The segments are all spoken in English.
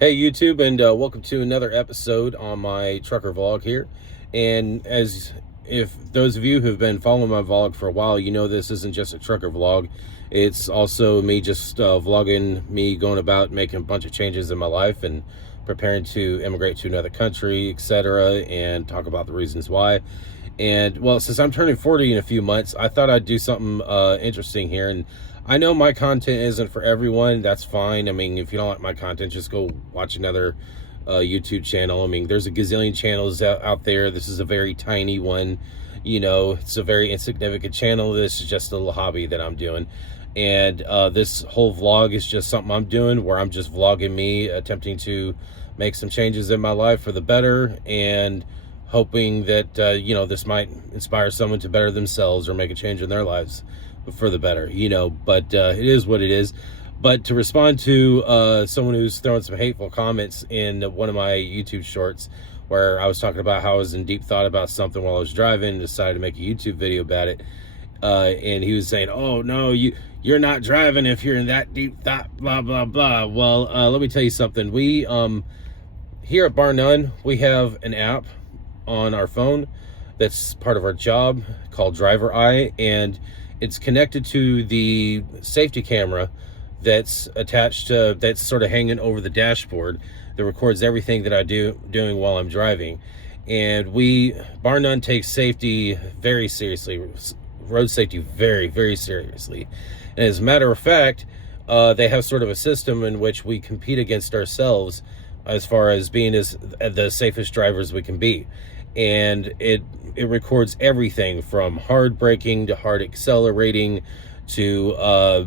Hey YouTube, and welcome to another episode on my trucker vlog here. And as if those of you who've been following my vlog for a while, you know this isn't just a trucker vlog. It's also me just vlogging me going about making a bunch of changes in my life and preparing to immigrate to another country, etc., and talk about the reasons why. And well, since I'm turning 40 in a few months, I thought I'd do something interesting here. And I know my content isn't for everyone. That's fine. I mean, if you don't like my content, just go watch another YouTube channel. I mean, there's a gazillion channels out there. This is a very tiny one. You know, it's a very insignificant channel. This is just a little hobby that I'm doing. And this whole vlog is just something I'm doing where I'm just vlogging me attempting to make some changes in my life for the better, and hoping that you know, this might inspire someone to better themselves or make a change in their lives for the better, you know. But it is what it is. But to respond to someone who's throwing some hateful comments in one of my YouTube shorts, where I was talking about how I was in deep thought about something while I was driving and decided to make a YouTube video about it, and he was saying, oh no, you're not driving if you're in that deep thought, blah blah blah. Well, let me tell you something. We here at Bar None, we have an app on our phone that's part of our job called Driver Eye, and it's connected to the safety camera that's attached to, that's sort of hanging over the dashboard, that records everything that I doing while I'm driving. And Bar None takes safety very seriously, road safety very, very seriously. And as a matter of fact, they have sort of a system in which we compete against ourselves as far as being as the safest drivers we can be. And it records everything from hard braking to hard accelerating to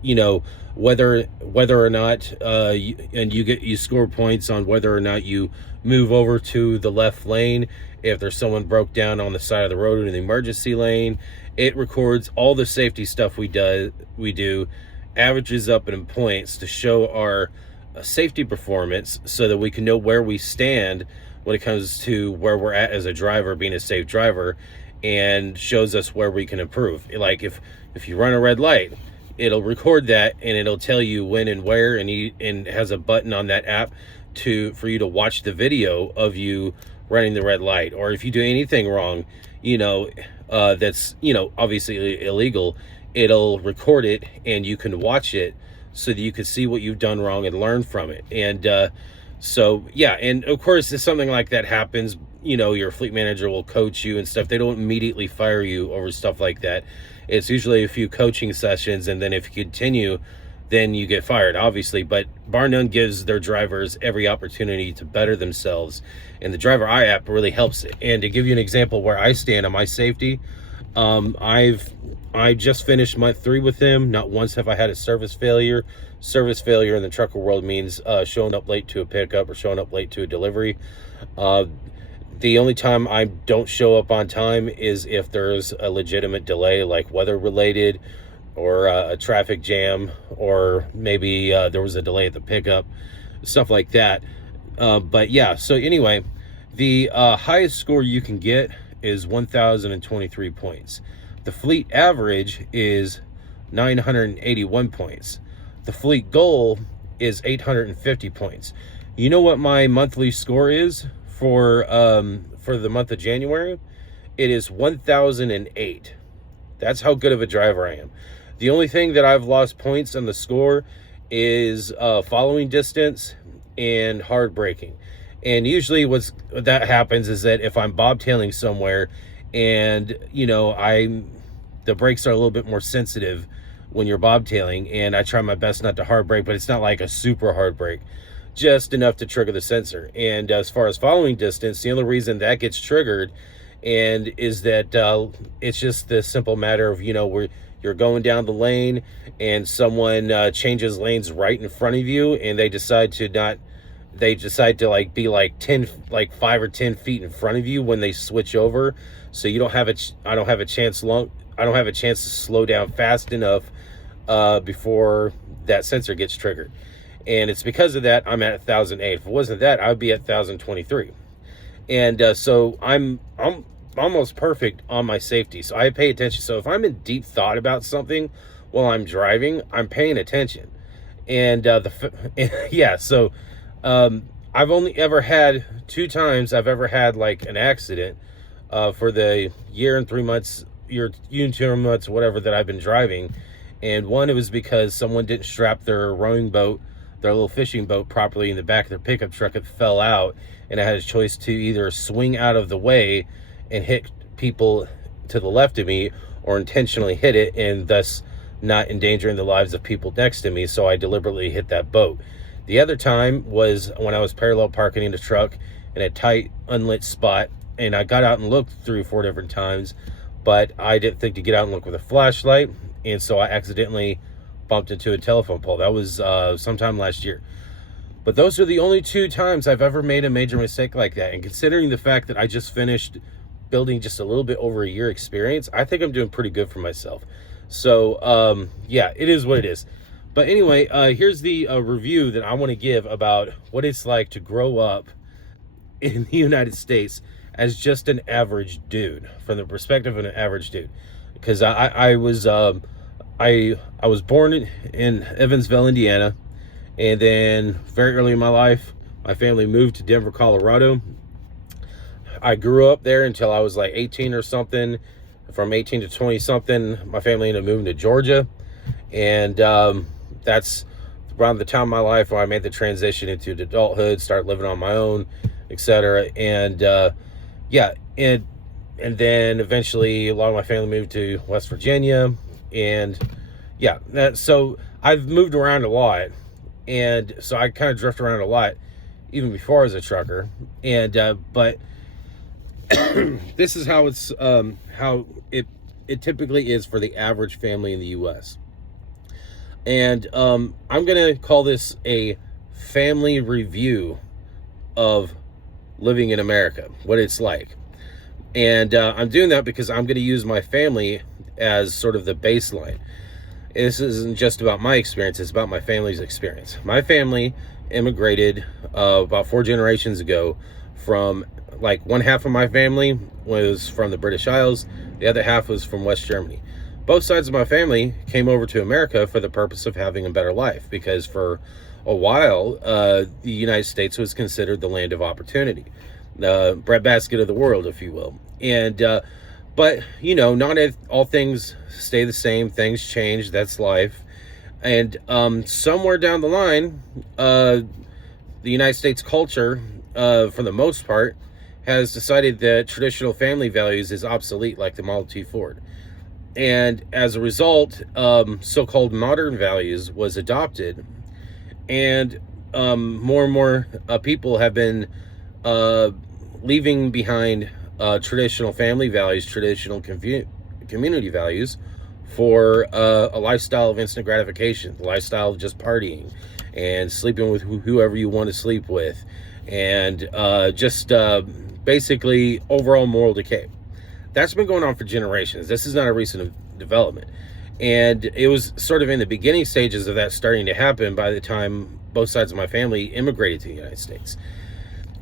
you know, whether or not you score points on whether or not you move over to the left lane, if there's someone broke down on the side of the road in the emergency lane. It records all the safety stuff we do, averages up in points to show our safety performance, so that we can know where we stand when it comes to where we're at as a driver, being a safe driver, and shows us where we can improve. Like if you run a red light, it'll record that and it'll tell you when and where, and has a button on that app for you to watch the video of you running the red light. Or if you do anything wrong, you know, that's, you know, obviously illegal, it'll record it and you can watch it so that you can see what you've done wrong and learn from it. And so yeah, and of course, if something like that happens, you know, your fleet manager will coach you and stuff. They don't immediately fire you over stuff like that. It's usually a few coaching sessions, and then if you continue, then you get fired, obviously. But Bar None gives their drivers every opportunity to better themselves, and the Driver Eye app really helps it. And to give you an example where I stand on my safety, I just finished month 3 with them. Not once have I had a service failure. Service failure in the trucker world means showing up late to a pickup or showing up late to a delivery. The only time I don't show up on time is if there's a legitimate delay, like weather related, or a traffic jam, or maybe there was a delay at the pickup, stuff like that. But yeah, so anyway, the highest score you can get is 1,023 points. The fleet average is 981 points. The fleet goal is 850 points. You know what my monthly score is for the month of January? It is 1,008. That's how good of a driver I am. The only thing that I've lost points on the score is following distance and hard braking. And usually that happens is that if I'm bobtailing somewhere, and you know, the brakes are a little bit more sensitive when you're bobtailing, and I try my best not to hard brake, but it's not like a super hard brake, just enough to trigger the sensor. And as far as following distance, the only reason that gets triggered and is that it's just the simple matter of, you know, where you're going down the lane and someone changes lanes right in front of you, and they decide to like be like 5 or 10 feet in front of you when they switch over. So you don't have I don't have a chance to slow down fast enough before that sensor gets triggered. And it's because of that I'm at 1,008. If it wasn't that, I'd be at 1,023. And so I'm almost perfect on my safety. So I pay attention. So if I'm in deep thought about something while I'm driving, I'm paying attention. And yeah, so I've only ever had 2 times I've ever had like an accident for the year and 3 months, year and 2 months, whatever that I've been driving. And one, it was because someone didn't strap their rowing boat, their little fishing boat, properly in the back of their pickup truck. It fell out, and I had a choice to either swing out of the way and hit people to the left of me, or intentionally hit it and thus not endangering the lives of people next to me. So I deliberately hit that boat. The other time was when I was parallel parking in a truck in a tight, unlit spot, and I got out and looked 3 or 4 different times, but I didn't think to get out and look with a flashlight, and so I accidentally bumped into a telephone pole. That was sometime last year. But those are the only 2 times I've ever made a major mistake like that. And considering the fact that I just finished building just a little bit over a year experience, I think I'm doing pretty good for myself. So, yeah, it is what it is. But anyway, here's the review that I want to give about what it's like to grow up in the United States as just an average dude, from the perspective of an average dude. Because I was born in Evansville, Indiana, and then very early in my life, my family moved to Denver, Colorado. I grew up there until I was like 18 or something. From 18 to 20 something, my family ended up moving to Georgia, and that's around the time of my life where I made the transition into adulthood, start living on my own, etc. And yeah, and then eventually a lot of my family moved to West Virginia, and yeah, so I've moved around a lot, and so I kind of drift around a lot even before I was a trucker. And but this is how it's how it typically is for the average family in the U.S. And I'm gonna call this a family review of living in America, what it's like. And I'm doing that because I'm going to use my family as sort of the baseline. This isn't just about my experience, it's about my family's experience. My family immigrated about 4 generations ago from, like, one half of my family was from the British Isles, the other half was from West Germany. Both sides of my family came over to America for the purpose of having a better life, because for a while, the United States was considered the land of opportunity, the breadbasket of the world, if you will. And but you know, not all things stay the same. Things change. That's life. And somewhere down the line, the United States culture, for the most part, has decided that traditional family values is obsolete, like the Model T Ford. And as a result, so-called modern values was adopted, and more and more people have been leaving behind traditional family values, traditional community values, for a lifestyle of instant gratification, the lifestyle of just partying and sleeping with whoever you want to sleep with, and just basically overall moral decay. That's been going on for generations. This is not a recent development. And it was sort of in the beginning stages of that starting to happen by the time both sides of my family immigrated to the United States.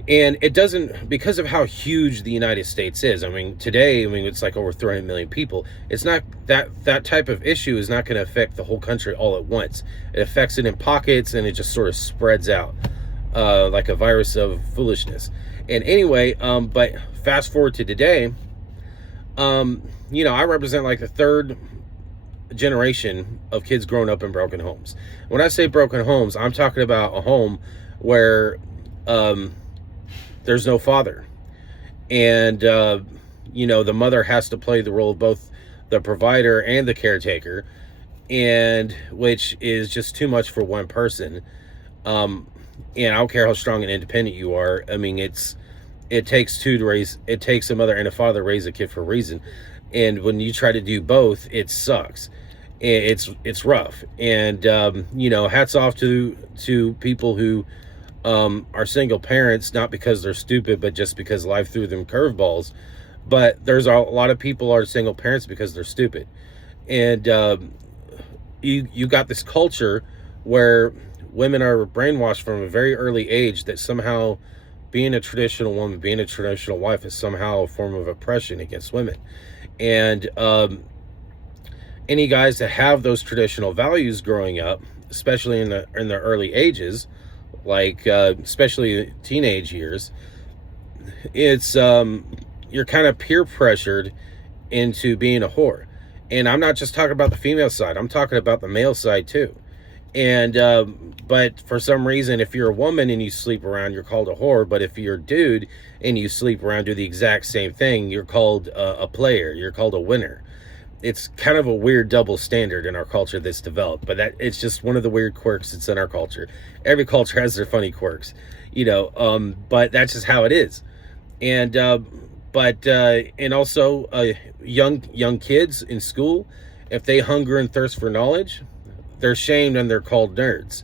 And it doesn't, because of how huge the United States is. I mean, today, it's like over 300 million people. It's not that type of issue is not going to affect the whole country all at once. It affects it in pockets, and it just sort of spreads out like a virus of foolishness. And anyway, but fast forward to today, you know, I represent like the 3rd generation of kids growing up in broken homes. When I say broken homes, I'm talking about a home where there's no father, and you know, the mother has to play the role of both the provider and the caretaker, and which is just too much for one person. And I don't care how strong and independent you are. I mean, it takes 2 to raise. It takes a mother and a father to raise a kid for a reason. And when you try to do both, it sucks. It's rough. And you know, hats off to people who are single parents, not because they're stupid, but just because life threw them curveballs. But there's a lot of people are single parents because they're stupid. And you got this culture where women are brainwashed from a very early age that somehow being a traditional woman, being a traditional wife, is somehow a form of oppression against women. And any guys that have those traditional values growing up, especially in the early ages, like especially teenage years, it's you're kind of peer pressured into being a whore. And I'm not just talking about the female side, I'm talking about the male side too. And but for some reason, if you're a woman and you sleep around, you're called a whore. But if you're a dude and you sleep around, do the exact same thing, you're called a player, you're called a winner. It's kind of a weird double standard in our culture that's developed, but that it's just one of the weird quirks that's in our culture. Every culture has their funny quirks, but that's just how it is. And and also young kids in school, if they hunger and thirst for knowledge, they're shamed and they're called nerds.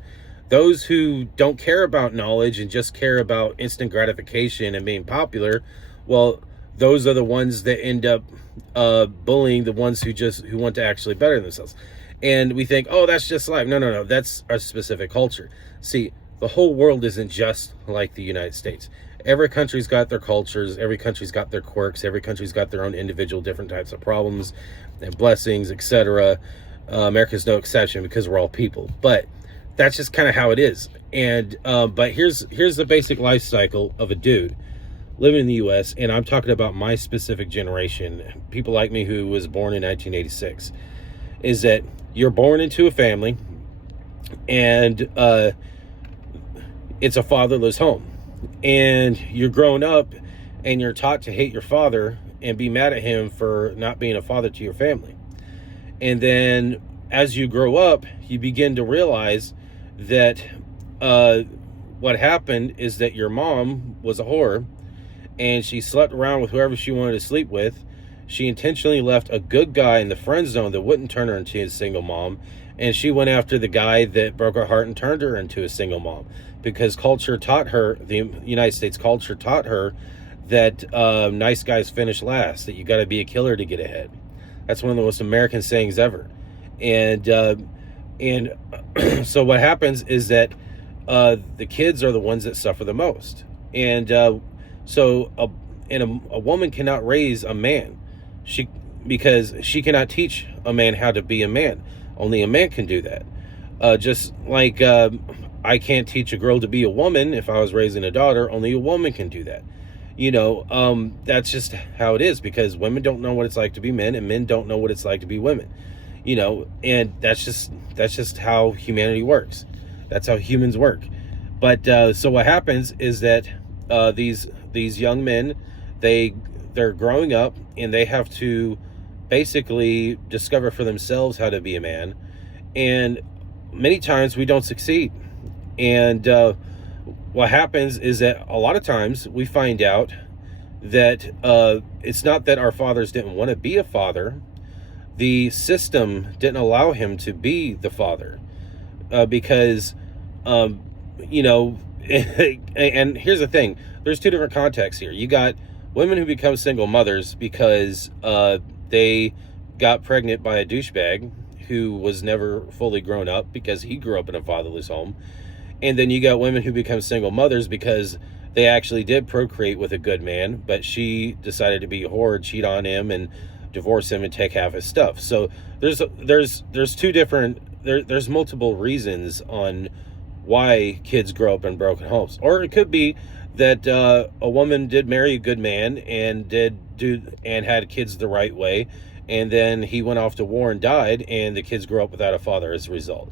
Those who don't care about knowledge and just care about instant gratification and being popular, well, those are the ones that end up bullying the ones who want to actually better themselves. And we think, oh, that's just life. No, no, no, that's our specific culture. See, the whole world isn't just like the United States. Every country's got their cultures, every country's got their quirks, every country's got their own individual different types of problems and blessings, etc. America's no exception because we're all people, but that's just kind of how it is. And but here's the basic life cycle of a dude living in the U.S., and I'm talking about my specific generation, people like me who was born in 1986, is that you're born into a family, and it's a fatherless home, and you're growing up, and you're taught to hate your father and be mad at him for not being a father to your family. And then as you grow up, you begin to realize that what happened is that your mom was a whore, and she slept around with whoever she wanted to sleep with. She intentionally left a good guy in the friend zone that wouldn't turn her into a single mom, and she went after the guy that broke her heart and turned her into a single mom, because culture taught her, the United States culture taught her that nice guys finish last, that you got to be a killer to get ahead. That's one of the most American sayings ever. And so what happens is that the kids are the ones that suffer the most. And so a woman cannot raise a man, because she cannot teach a man how to be a man. Only a man can do that. Just like I can't teach a girl to be a woman if I was raising a daughter. Only a woman can do that. That's just how it is, because women don't know what it's like to be men, and men don't know what it's like to be women. And that's just how humanity works. That's how humans work. But so what happens is that these young men, they're growing up, and they have to basically discover for themselves how to be a man. And many times we don't succeed. And what happens is that a lot of times we find out that it's not that our fathers didn't want to be a father. The system didn't allow him to be the father, because and here's the thing, there's two different contexts here. You got women who become single mothers because they got pregnant by a douchebag who was never fully grown up because he grew up in a fatherless home. And then you got women who become single mothers because they actually did procreate with a good man, but she decided to be a whore, cheat on him, and divorce him and take half his stuff. So there's two different, there's multiple reasons on why kids grow up in broken homes. Or it could be that a woman did marry a good man and had kids the right way, and then he went off to war and died, and the kids grew up without a father as a result.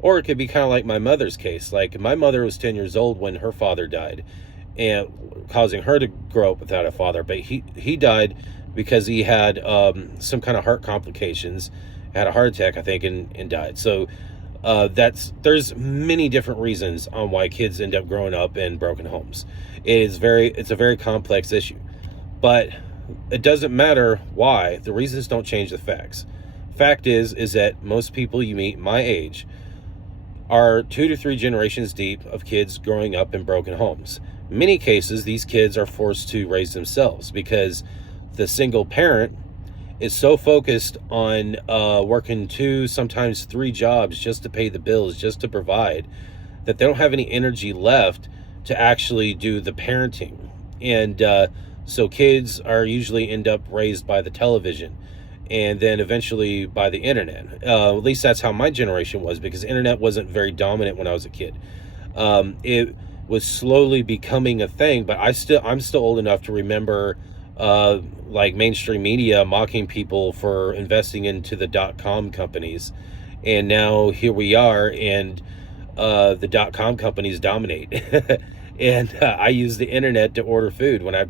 Or it could be kind of like my mother's case. Like, my mother was 10 years old when her father died, and causing her to grow up without a father. But he died because he had some kind of heart complications, had a heart attack, I think, and died. So there's many different reasons on why kids end up growing up in broken homes. It's a very complex issue, but it doesn't matter why. The reasons don't change the facts. Fact is that most people you meet my age are 2 to 3 generations deep of kids growing up in broken homes. In many cases, these kids are forced to raise themselves because the single parent is so focused on working 2, sometimes 3 jobs just to pay the bills, just to provide, that they don't have any energy left to actually do the parenting. And so kids are usually end up raised by the television, and then eventually by the internet. At least that's how my generation was, because internet wasn't very dominant when I was a kid. It was slowly becoming a thing, but I'm still old enough to remember like mainstream media mocking people for investing into the .com companies. And now here we are, and the .com companies dominate. And I use the internet to order food when I'm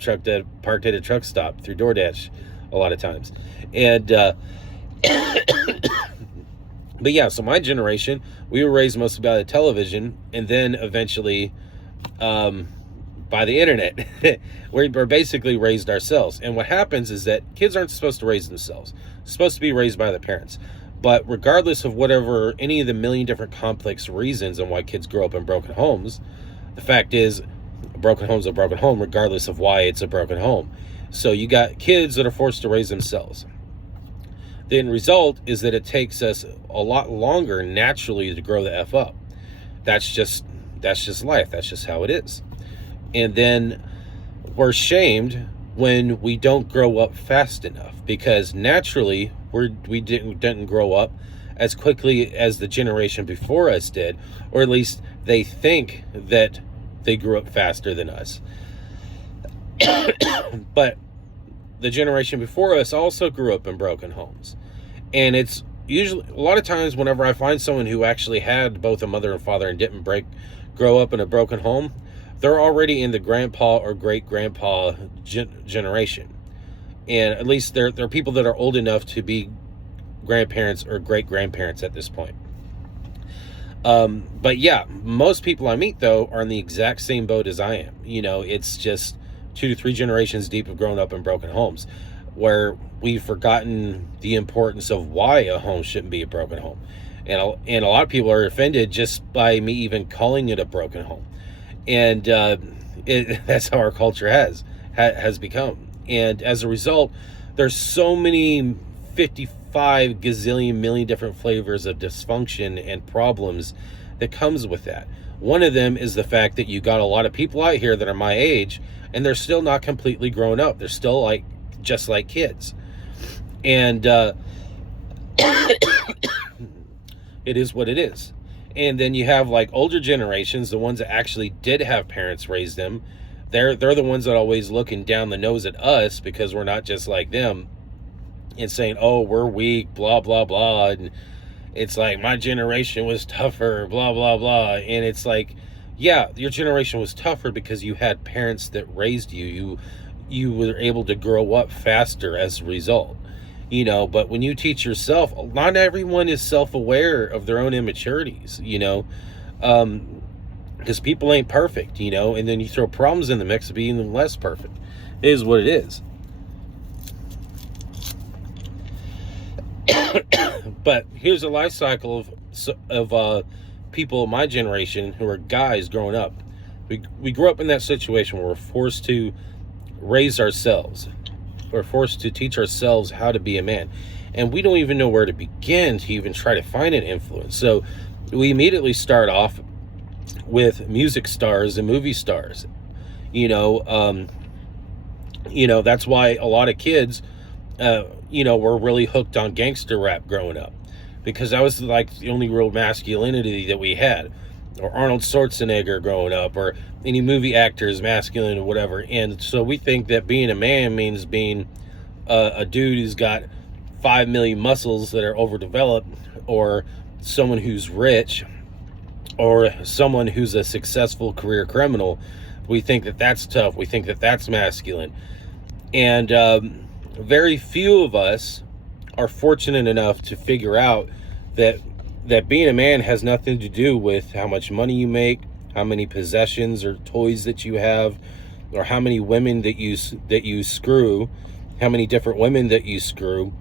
parked at a truck stop through DoorDash a lot of times. And but yeah, so my generation, we were raised mostly by the television, and then eventually by the internet. We're basically raised ourselves. And what happens is that kids aren't supposed to raise themselves. They're supposed to be raised by their parents. But regardless of whatever, any of the million different complex reasons on why kids grow up in broken homes, the fact is, a broken home's a broken home, regardless of why it's a broken home. So you got kids that are forced to raise themselves. The end result is that it takes us a lot longer naturally to grow the F up. That's just life. That's just how it is. And then we're shamed when we don't grow up fast enough, because naturally we didn't grow up as quickly as the generation before us did, or at least they think that they grew up faster than us. But the generation before us also grew up in broken homes. And it's usually, a lot of times whenever I find someone who actually had both a mother and father and didn't grow up in a broken home, they're already in the grandpa or great-grandpa generation. And at least they're people that are old enough to be grandparents or great-grandparents at this point. But yeah, most people I meet, though, are in the exact same boat as I am. You know, it's just 2 to 3 generations deep of growing up in broken homes, where we've forgotten the importance of why a home shouldn't be a broken home. And a lot of people are offended just by me even calling it a broken home. And that's how our culture has become. And as a result, there's so many 55 gazillion million different flavors of dysfunction and problems that comes with that. One of them is the fact that you got a lot of people out here that are my age, and they're still not completely grown up. They're still just like kids. And it is what it is. And then you have like older generations, the ones that actually did have parents raise them. They're the ones that are always looking down the nose at us because we're not just like them, and saying, oh, we're weak, blah, blah, blah. And it's like, my generation was tougher, blah, blah, blah. And it's like, yeah, your generation was tougher because you had parents that raised you. You were able to grow up faster as a result. You know, but when you teach yourself, not everyone is self-aware of their own immaturities, you know, because people ain't perfect, you know, and then you throw problems in the mix of being even less perfect. It is what it is. But here's a life cycle of people of my generation who are guys growing up. We grew up in that situation where we're forced to raise ourselves. We're forced to teach ourselves how to be a man. And we don't even know where to begin to even try to find an influence. So we immediately start off with music stars and movie stars. You know, that's why a lot of kids, were really hooked on gangster rap growing up. Because that was like the only real masculinity that we had. Or Arnold Schwarzenegger growing up, or any movie actors, masculine or whatever. And so we think that being a man means being a dude who's got 5 million muscles that are overdeveloped, or someone who's rich, or someone who's a successful career criminal. We think that that's tough. We think that that's masculine. And very few of us are fortunate enough to figure out that being a man has nothing to do with how much money you make, how many possessions or toys that you have, or how many women that you screw, how many different women that you screw.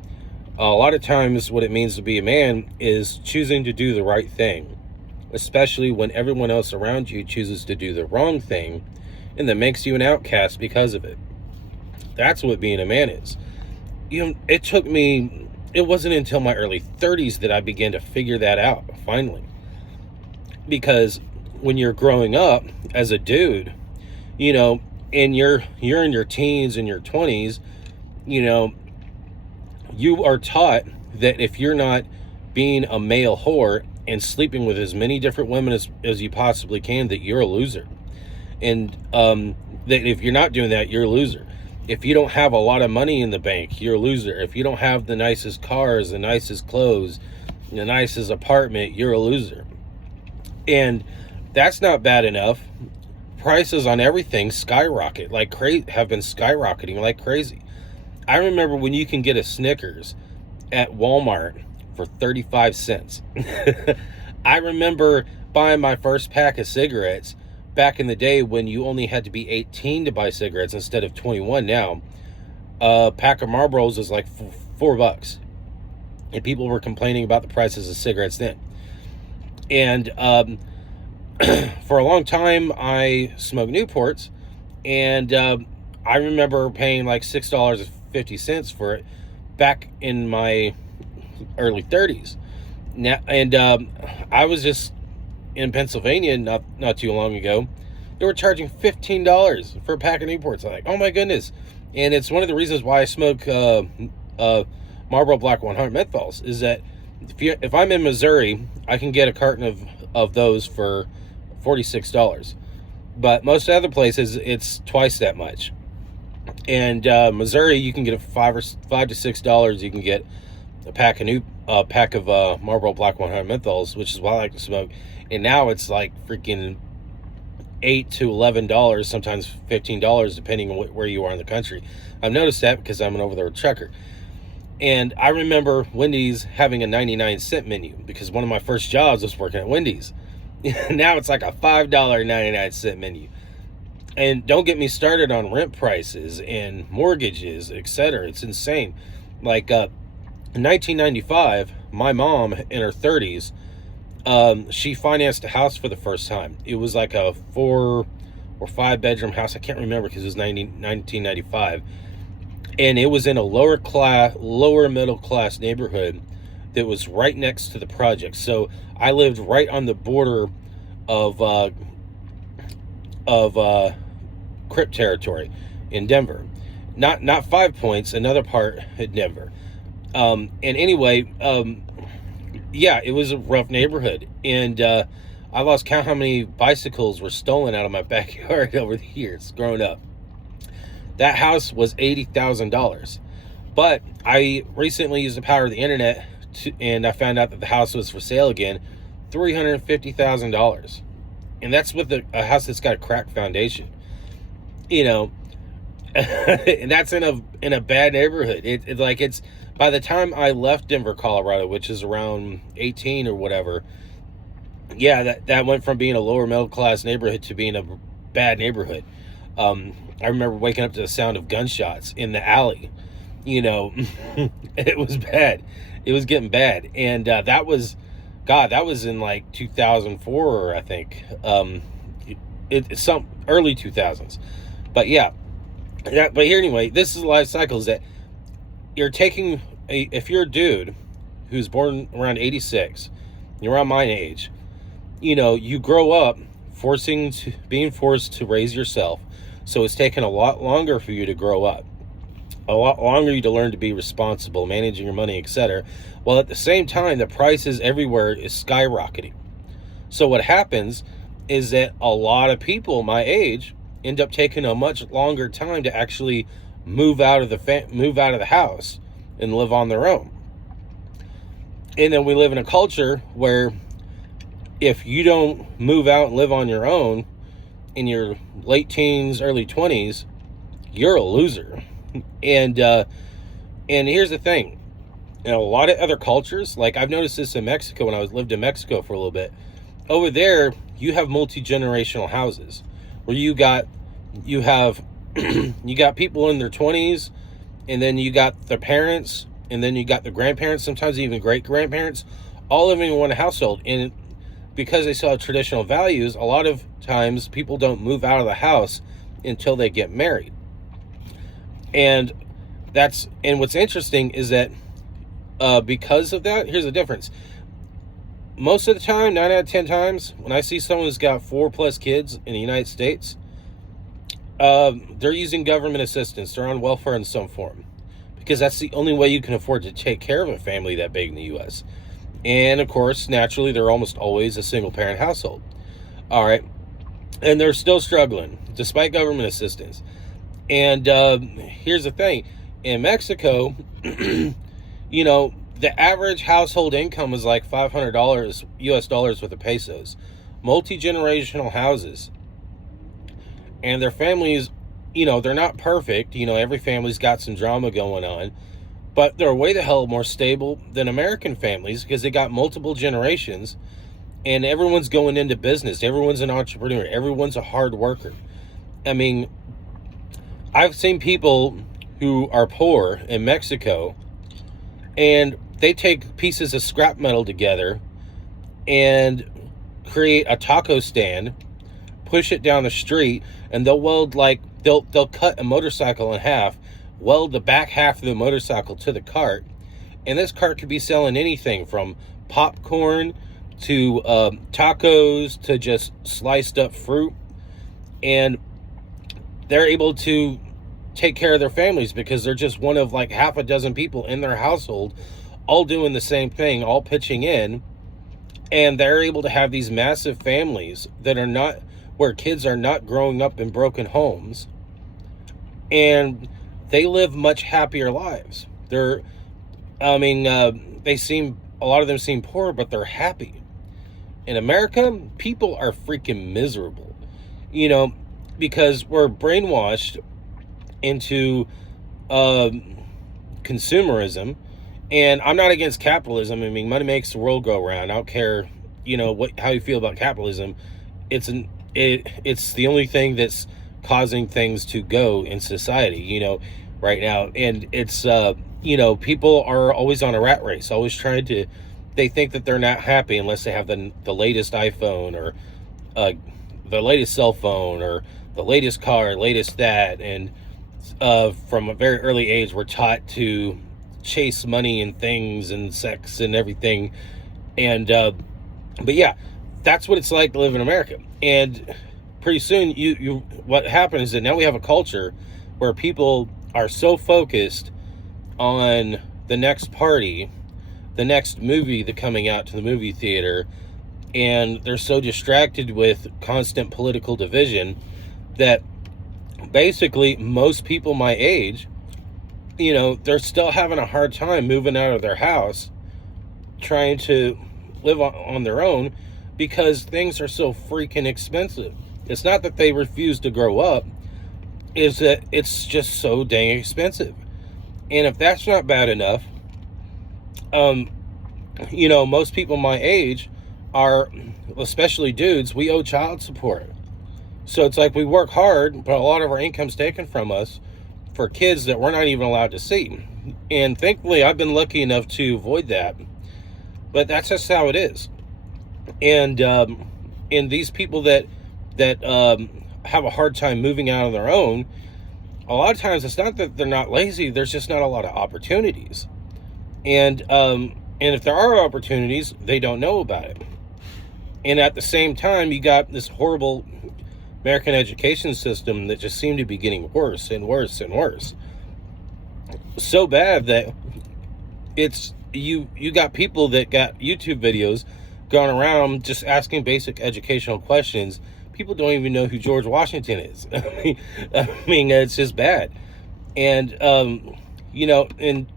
A lot of times what it means to be a man is choosing to do the right thing, especially when everyone else around you chooses to do the wrong thing, and that makes you an outcast because of it. That's what being a man is. You know, it wasn't until my early 30s that I began to figure that out, finally. Because when you're growing up as a dude, you know, and you're in your teens and your 20s, you know, you are taught that if you're not being a male whore and sleeping with as many different women as you possibly can, that you're a loser. And that if you're not doing that, you're a loser. If you don't have a lot of money in the bank, you're a loser. If you don't have the nicest cars, the nicest clothes, the nicest apartment, you're a loser. And that's not bad enough. Prices on everything skyrocket like crazy, have been skyrocketing like crazy. I remember when you can get a Snickers at Walmart for 35 cents. I remember buying my first pack of cigarettes back in the day when you only had to be 18 to buy cigarettes instead of 21 now. A pack of Marlboros is like $4. And people were complaining about the prices of cigarettes then. And for a long time, I smoked Newports. And I remember paying like $6.50 for it back in my early 30s. Now, and I was just in Pennsylvania not too long ago. They were charging $15 for a pack of Newports. I'm like, oh my goodness. And it's one of the reasons why I smoke Marlboro Black 100 menthols, is that if I'm in Missouri, I can get a carton of those for $46. But most other places, it's twice that much. And Missouri, you can get $5 to $6. You can get a pack of Marlboro Black 100 menthols, which is what I like to smoke. And now it's like freaking $8 to $11, sometimes $15, depending on where you are in the country. I've noticed that because I'm an over-there trucker. And I remember Wendy's having a 99-cent menu, because one of my first jobs was working at Wendy's. Now it's like a $5.99 menu. And don't get me started on rent prices and mortgages, etc. It's insane. Like in 1995, my mom in her 30s, she financed a house for the first time. It was like a 4 or 5 bedroom house. I can't remember because it was 1995. And it was in a lower middle class neighborhood that was right next to the project. So I lived right on the border of Crip territory in Denver. Not 5 Points, another part in Denver. And anyway, yeah, it was a rough neighborhood. And I lost count how many bicycles were stolen out of my backyard over the years growing up. That house was $80,000. But I recently used the power of the internet and I found out that the house was for sale again, $350,000. And that's with a house that's got a cracked foundation. You know, and that's in a bad neighborhood. It's by the time I left Denver, Colorado, which is around 18 or whatever, yeah, that went from being a lower middle class neighborhood to being a bad neighborhood. I remember waking up to the sound of gunshots in the alley. You know, it was bad. It was getting bad. And that was in like 2004, I think. It's some early 2000s. But yeah. But here anyway, this is the life cycle, is that you're taking if you're a dude who's born around 86, you're around my age, you know, you grow up being forced to raise yourself. So it's taken a lot longer for you to grow up, a lot longer for you to learn to be responsible, managing your money, etc. While at the same time, the prices everywhere is skyrocketing. So what happens is that a lot of people my age end up taking a much longer time to actually move out of the house and live on their own. And then we live in a culture where if you don't move out and live on your own in your late teens, early 20s, you're a loser. And here's the thing. In a lot of other cultures, like I've noticed this in Mexico when I lived in Mexico for a little bit. Over there, you have multi-generational houses where you have you got people in their 20s, and then you got the parents, and then you got the grandparents, sometimes even great-grandparents, all living in one household. And because they still have traditional values, a lot of times people don't move out of the house until they get married. And what's interesting is that because of that, here's the difference. Most of the time, 9 out of 10 times, when I see someone who's got 4+ kids in the United States, they're using government assistance. They're on welfare in some form, because that's the only way you can afford to take care of a family that big in the U.S. And of course, naturally, they're almost always a single parent household. All right. And they're still struggling despite government assistance. And here's the thing. In Mexico, you know, the average household income is like $500 US dollars with the pesos. Multi-generational houses. And their families, you know, they're not perfect. You know, every family's got some drama going on. But they're way the hell more stable than American families because they got multiple generations. And everyone's going into business. Everyone's an entrepreneur. Everyone's a hard worker. I mean, I've seen people who are poor in Mexico, and they take pieces of scrap metal together and create a taco stand, push it down the street, and they'll weld they'll cut a motorcycle in half, weld the back half of the motorcycle to the cart, and this cart could be selling anything from popcorn to tacos to just sliced up fruit. And they're able to take care of their families because they're just one of like half a dozen people in their household all doing the same thing, all pitching in. And they're able to have these massive families that are not, where kids are not growing up in broken homes, and they live much happier lives. A lot of them seem poor, but they're happy. In America, people are freaking miserable, you know, because we're brainwashed into consumerism. And I'm not against capitalism. I mean, money makes the world go round. I don't care, you know, how you feel about capitalism. It's the only thing that's causing things to go in society, you know, right now. And it's you know, people are always on a rat race, always trying to. They think that they're not happy unless they have the latest iPhone or the latest cell phone or the latest car, latest that. And from a very early age, we're taught to chase money and things and sex and everything. And but yeah, that's what it's like to live in America. And pretty soon, what happens is that now we have a culture where people are so focused on the next party, the next movie that's coming out to the movie theater, and they're so distracted with constant political division that basically most people my age, you know, they're still having a hard time moving out of their house, trying to live on their own because things are so freaking expensive. It's not that they refuse to grow up, is that it's just so dang expensive. And if that's not bad enough, you know, most people my age are, especially dudes, we owe child support. So it's like we work hard, but a lot of our income's taken from us for kids that we're not even allowed to see. And thankfully, I've been lucky enough to avoid that. But that's just how it is. And these people that have a hard time moving out on their own, a lot of times it's not that they're not lazy, there's just not a lot of opportunities. And if there are opportunities, they don't know about it. And at the same time, you got this horrible American education system that just seemed to be getting worse and worse and worse. So bad that it's you got people that got YouTube videos going around just asking basic educational questions. People don't even know who George Washington is. I mean, it's just bad. And you know, and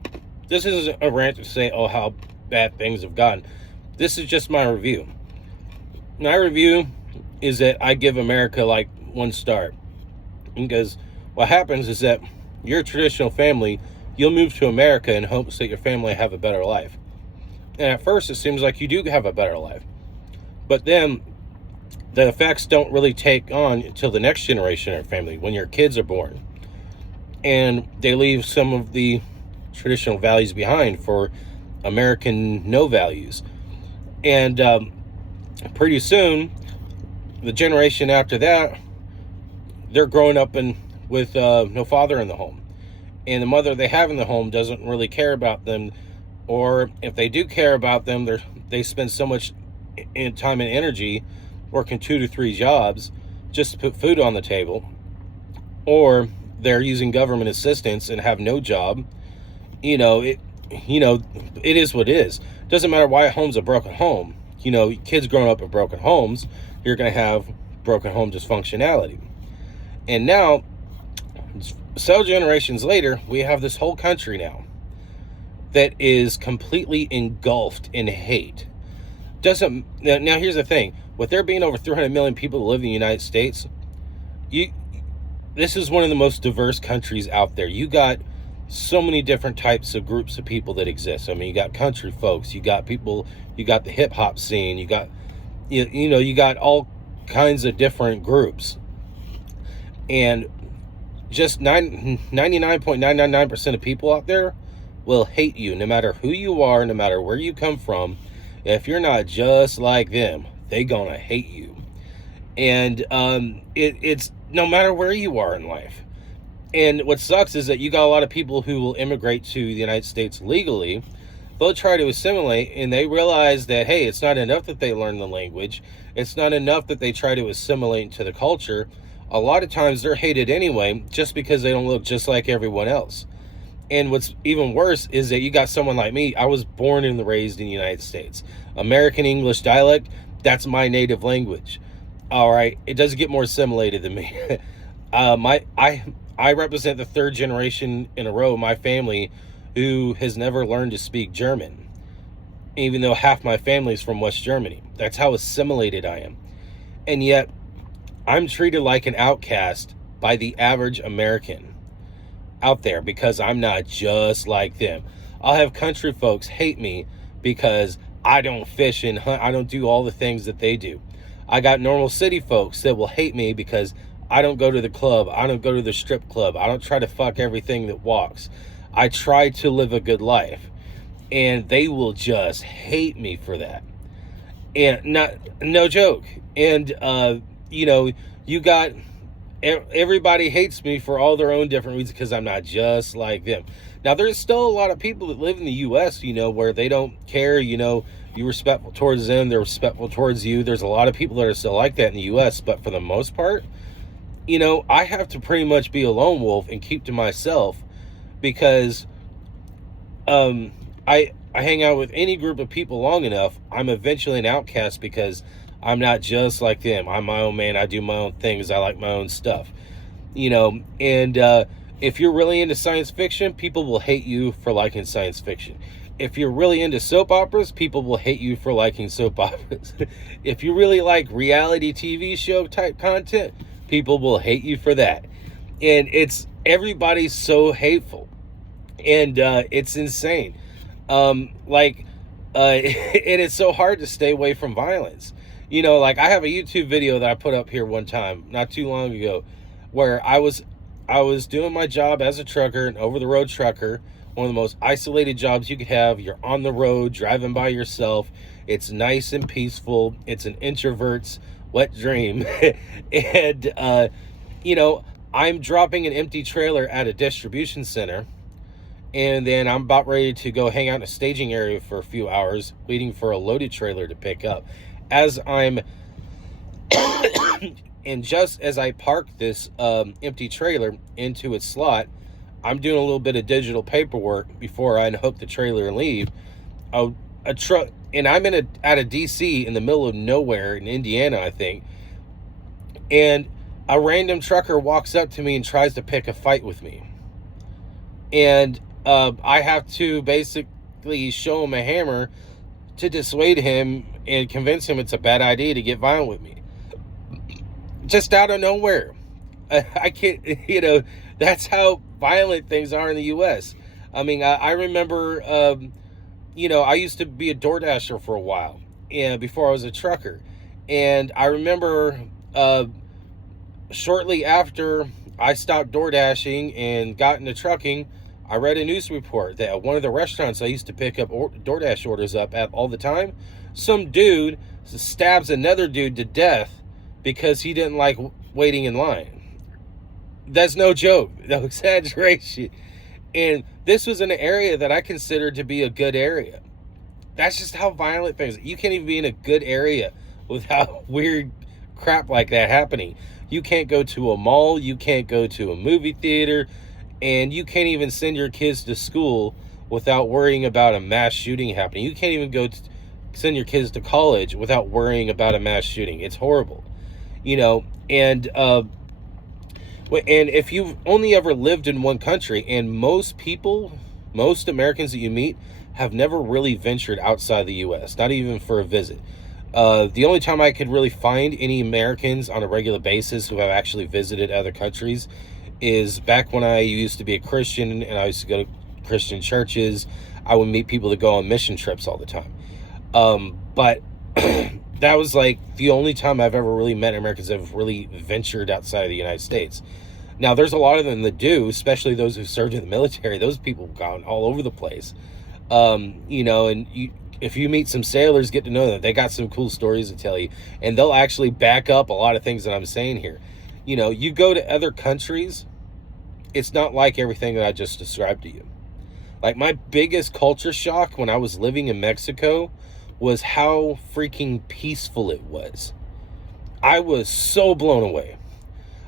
this isn't a rant to say, oh, how bad things have gotten. This is just my review. My review is that I give America like 1 star. Because what happens is that you're a traditional family, you'll move to America in hopes that your family have a better life. And at first it seems like you do have a better life. But then the effects don't really take on until the next generation of family, when your kids are born. And they leave some of the traditional values behind for American no values. And pretty soon, the generation after that, they're growing up with no father in the home. And the mother they have in the home doesn't really care about them. Or if they do care about them, they spend so much time and energy working 2 to 3 jobs just to put food on the table. Or they're using government assistance and have no job. You know, it is what it is. Doesn't matter why a home's a broken home. Kids growing up in broken homes, you're going to have broken home dysfunctionality. And now, several generations later, we have this whole country now that is completely engulfed in hate. Now here's the thing. With there being over 300 million people that live in the United States, this is one of the most diverse countries out there. You got so many different types of groups of people that exist. I mean, you got country folks, you got people, you got the hip hop scene, you got you got all kinds of different groups. And just 99.999% of people out there will hate you, no matter who you are, no matter where you come from. If you're not just like them, they gonna hate you. And it's no matter where you are in life. And what sucks is that you got a lot of people who will immigrate to the United States legally. They'll try to assimilate, and they realize that, hey, it's not enough that they learn the language. It's not enough that they try to assimilate into the culture. A lot of times they're hated anyway, just because they don't look just like everyone else. And what's even worse is that you got someone like me. I was born and raised in the United States. American English dialect, that's my native language. All right, it doesn't get more assimilated than me. I represent the third generation in a row of my family who has never learned to speak German, even though half my family is from West Germany. That's how assimilated I am. And yet, I'm treated like an outcast by the average American out there because I'm not just like them. I'll have country folks hate me because I don't fish and hunt. I don't do all the things that they do. I got normal city folks that will hate me because I don't go to the club. I don't go to the strip club. I don't try to fuck everything that walks. I try to live a good life. And they will just hate me for that. And no joke. And, you got everybody hates me for all their own different reasons because I'm not just like them. Now, there's still a lot of people that live in the U.S., where they don't care, you're respectful towards them, they're respectful towards you. There's a lot of people that are still like that in the U.S., but for the most part, I have to pretty much be a lone wolf and keep to myself because I hang out with any group of people long enough, I'm eventually an outcast because I'm not just like them. I'm my own man. I do my own things. I like my own stuff, and if you're really into science fiction, people will hate you for liking science fiction. If you're really into soap operas, people will hate you for liking soap operas. If you really like reality TV show type content, people will hate you for that. And everybody's so hateful. And it's insane. And it's so hard to stay away from violence. I have a YouTube video that I put up here one time, not too long ago, where I was doing my job as a trucker, an over-the-road trucker, one of the most isolated jobs you could have. You're on the road, driving by yourself. It's nice and peaceful. It's an introvert's wet dream. And, I'm dropping an empty trailer at a distribution center. And then I'm about ready to go hang out in a staging area for a few hours, waiting for a loaded trailer to pick up. As I'm... And just as I park this empty trailer into its slot, I'm doing a little bit of digital paperwork before I unhook the trailer and leave. A truck, and I'm at a DC in the middle of nowhere in Indiana, I think. And a random trucker walks up to me and tries to pick a fight with me. And I have to basically show him a hammer to dissuade him and convince him it's a bad idea to get violent with me. Just out of nowhere. I can't, that's how violent things are in the U.S. I mean, I remember, I used to be a DoorDasher for a while, before I was a trucker. And I remember shortly after I stopped DoorDashing and got into trucking, I read a news report that at one of the restaurants I used to pick up DoorDash orders up at all the time, some dude stabs another dude to death because he didn't like waiting in line. That's no joke, no exaggeration. And this was in an area that I considered to be a good area. That's just how violent things. You can't even be in a good area without weird crap like that happening. You can't go to a mall, you can't go to a movie theater, and you can't even send your kids to school without worrying about a mass shooting happening. You can't even send your kids to college without worrying about a mass shooting. It's horrible, and if you've only ever lived in one country, and most Americans that you meet have never really ventured outside the U.S., not even for a visit. The only time I could really find any Americans on a regular basis who have actually visited other countries is back when I used to be a Christian and I used to go to Christian churches. I would meet people that go on mission trips all the time. But that was like the only time I've ever really met Americans that have really ventured outside of the United States. Now, there's a lot of them that do, especially those who served in the military. Those people have gone all over the place. If you meet some sailors, get to know them. They got some cool stories to tell you, and they'll actually back up a lot of things that I'm saying here. You go to other countries, it's not like everything that I just described to you. Like, my biggest culture shock when I was living in Mexico was how freaking peaceful it was. I was so blown away.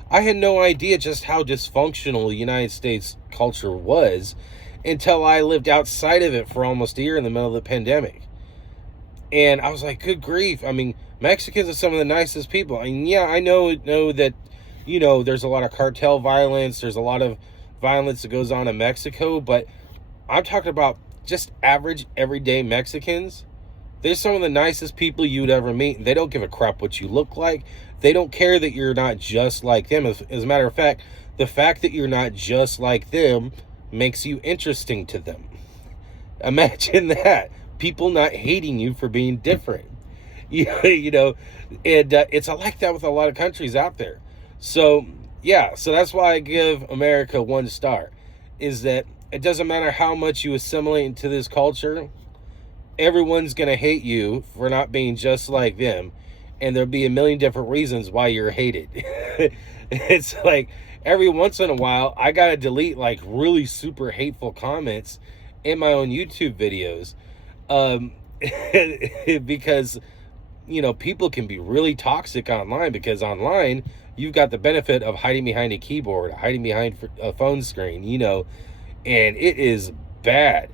I had no idea just how dysfunctional the United States culture was until I lived outside of it for almost a year in the middle of the pandemic. And I was like, good grief. I mean, Mexicans are some of the nicest people. I mean, yeah, I know that, there's a lot of cartel violence. There's a lot of violence that goes on in Mexico. But I'm talking about just average, everyday Mexicans. They're some of the nicest people you'd ever meet. And they don't give a crap what you look like. They don't care that you're not just like them. As a matter of fact, the fact that you're not just like them makes you interesting to them. Imagine that. People not hating you for being different. And it's like that with a lot of countries out there. So that's why I give America 1 star, is that it doesn't matter how much you assimilate into this culture, everyone's going to hate you for not being just like them. And there'll be a million different reasons why you're hated. It's like every once in a while, I got to delete like really super hateful comments in my own YouTube videos. Because, people can be really toxic online, because online you've got the benefit of hiding behind a keyboard, hiding behind a phone screen, and it is bad.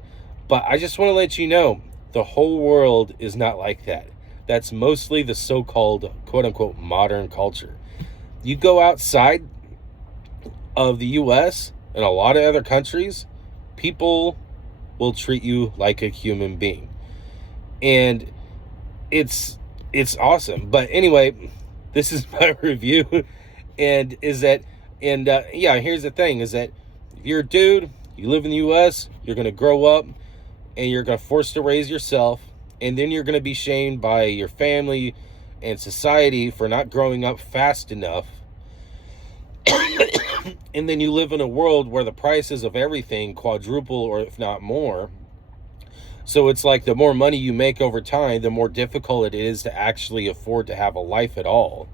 But I just want to let you know, the whole world is not like that. That's mostly the so-called quote-unquote modern culture. You go outside of the U.S. and a lot of other countries, people will treat you like a human being. And it's awesome. But anyway, this is my review. And here's the thing, is that if you're a dude, you live in the U.S., you're going to grow up and you're going to force to raise yourself. And then you're going to be shamed by your family and society for not growing up fast enough. And then you live in a world where the prices of everything quadruple, or if not more. So it's like the more money you make over time, the more difficult it is to actually afford to have a life at all.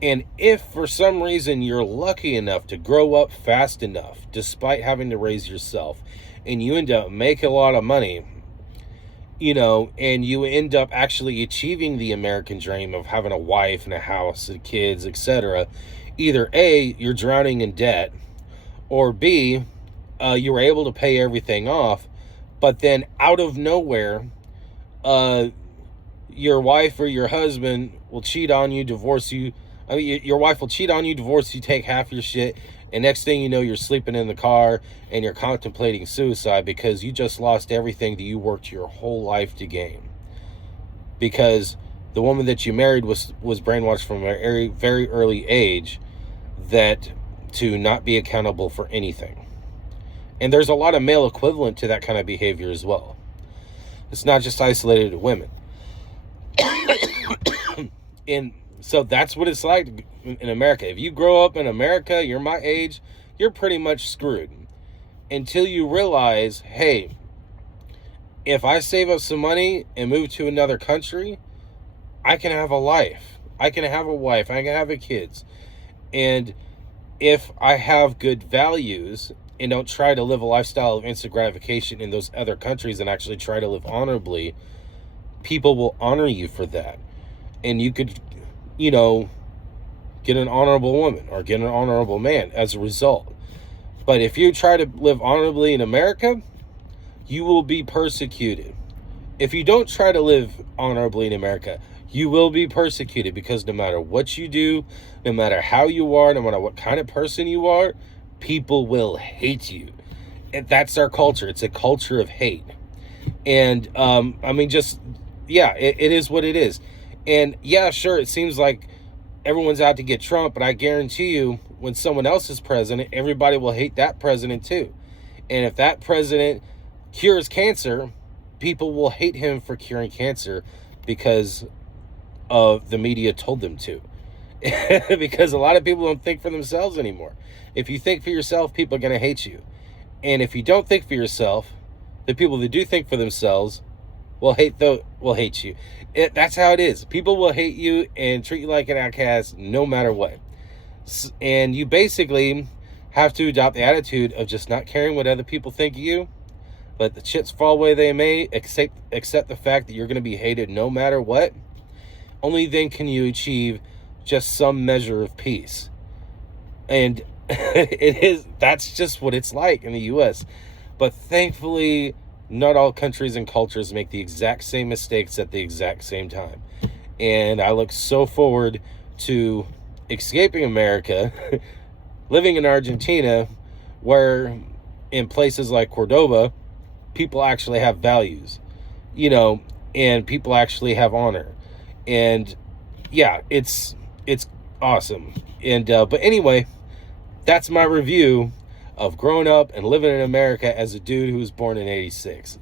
And if for some reason you're lucky enough to grow up fast enough, despite having to raise yourself, and you end up making a lot of money, and you end up actually achieving the American dream of having a wife and a house and kids, etc., either A, you're drowning in debt, or B, you were able to pay everything off, but then out of nowhere, your wife or your husband will cheat on you, divorce you. Your wife will cheat on you, divorce you, take half your shit, and next thing you know, you're sleeping in the car and you're contemplating suicide because you just lost everything that you worked your whole life to gain. Because the woman that you married was brainwashed from a very, very early age to not be accountable for anything. And there's a lot of male equivalent to that kind of behavior as well. It's not just isolated to women. And so that's what it's like in America. If you grow up in America, you're my age, you're pretty much screwed. Until you realize, hey, if I save up some money and move to another country, I can have a life. I can have a wife. I can have a kids. And if I have good values and don't try to live a lifestyle of instant gratification in those other countries and actually try to live honorably, people will honor you for that. And you could, get an honorable woman or get an honorable man as a result. But if you try to live honorably in America, you will be persecuted. If you don't try to live honorably in America, you will be persecuted, because no matter what you do, no matter how you are, no matter what kind of person you are, people will hate you. And that's our culture. It's a culture of hate. And I mean, just, yeah, it is what it is. And yeah, sure, it seems like everyone's out to get Trump, but I guarantee you, when someone else is president, everybody will hate that president too. And if that president cures cancer, people will hate him for curing cancer because of the media told them to. Because a lot of people don't think for themselves anymore. If you think for yourself, people are going to hate you. And if you don't think for yourself, the people that do think for themselves will hate you. That's how it is. People will hate you and treat you like an outcast no matter what. And you basically have to adopt the attitude of just not caring what other people think of you. Let the chips fall away they may. Accept the fact that you're going to be hated no matter what. Only then can you achieve just some measure of peace. And that's just what it's like in the U.S. But thankfully, not all countries and cultures make the exact same mistakes at the exact same time. And I look so forward to escaping America, living in Argentina, where in places like Cordoba, people actually have values, and people actually have honor. And yeah, it's awesome. And but anyway, that's my review of growing up and living in America as a dude who was born in '86.